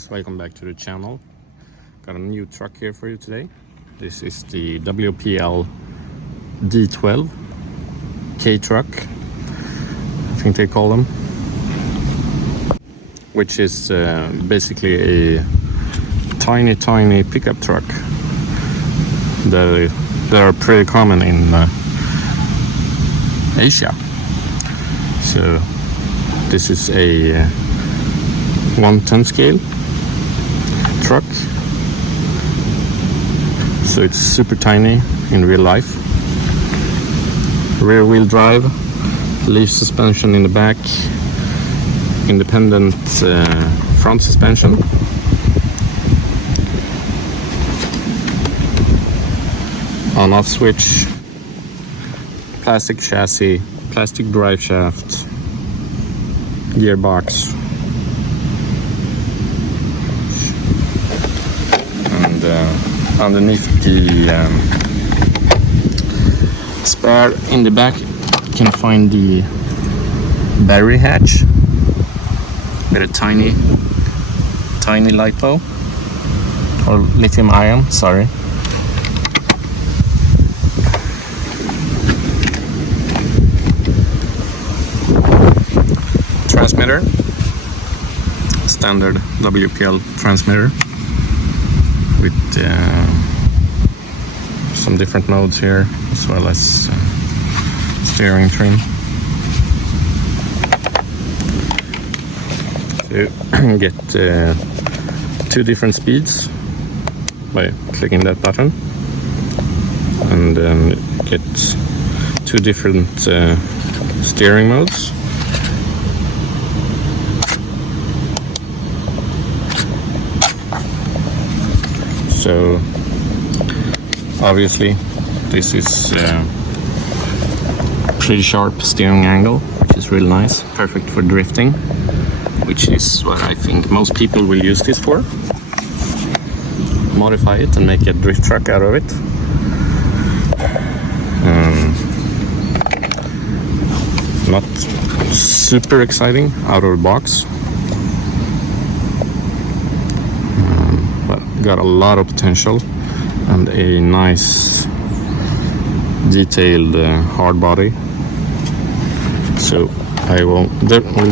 guys, welcome back to the channel. Got a new truck here for you today. This is the WPL D12 Kei Truck, I think they call them, which is basically a tiny pickup truck that are pretty common in Asia. So this is a 1/10 scale truck, so it's super tiny in real life. Rear wheel drive, leaf suspension in the back, independent front suspension, on off switch, plastic chassis, plastic drive shaft, gearbox, and underneath the spare in the back you can find the battery hatch with a tiny LiPo or lithium ion, sorry. Transmitter, standard WPL transmitter with some different modes here, as well as steering trim. So you get 2 different speeds by clicking that button, and then get 2 different steering modes. So obviously this is pretty sharp steering angle, which is really nice, perfect for drifting, which is what I think most people will use this for. Modify it and make a drift truck out of it. Not super exciting out of the box, but got a lot of potential and a nice detailed hard body. So I will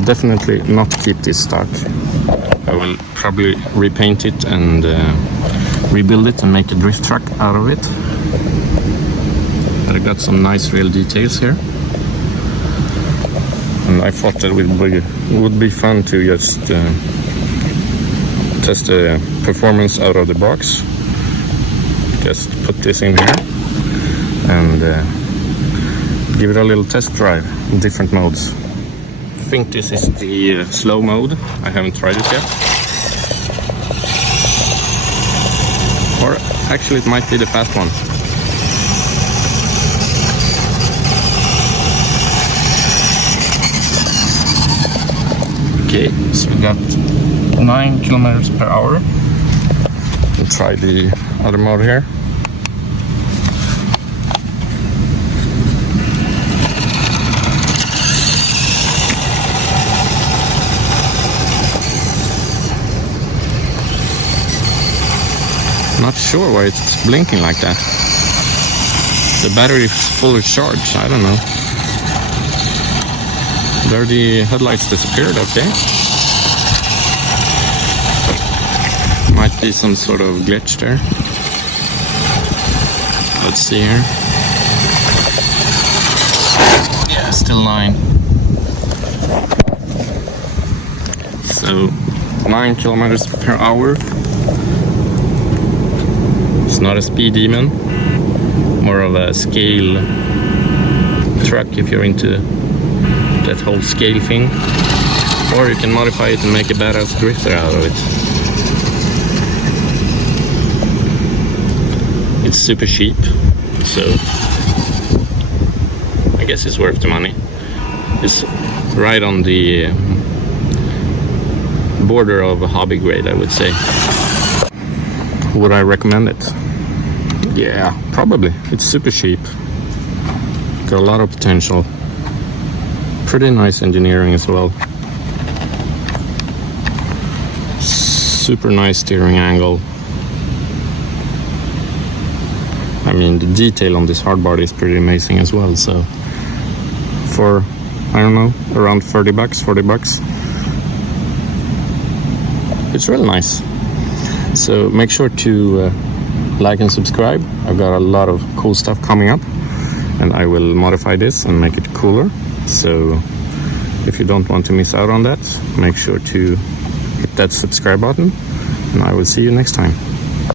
definitely not keep this stock. I will probably repaint it and rebuild it and make a drift truck out of it. But I got some nice real details here, and I thought that it would be fun to just test the performance out of the box. Just put this in here and give it a little test drive in different modes. I think this is the slow mode. I haven't tried it yet. Or actually it might be the fast one. Okay, so we got 9 kilometers per hour. We'll try the other mode here. Not sure why it's blinking like that. The battery is fully charged, I don't know. There the headlights disappeared, okay. Might be some sort of glitch there. Let's see here. Yeah, still 9. So 9 kilometers per hour. It's not a speed demon, more of a scale truck if you're into that whole scale thing. Or you can modify it and make a badass drifter out of it. It's super cheap, so I guess it's worth the money. It's right on the border of a hobby grade, I would say. Would I recommend it? Yeah, probably. It's super cheap. Got a lot of potential. Pretty nice engineering as well. Super nice steering angle. I mean, the detail on this hardbody is pretty amazing as well. So for, I don't know, around 30 bucks, 40 bucks, it's real nice. So make sure to like and subscribe. I've got a lot of cool stuff coming up, and I will modify this and make it cooler. So if you don't want to miss out on that, make sure to hit that subscribe button, and I will see you next time.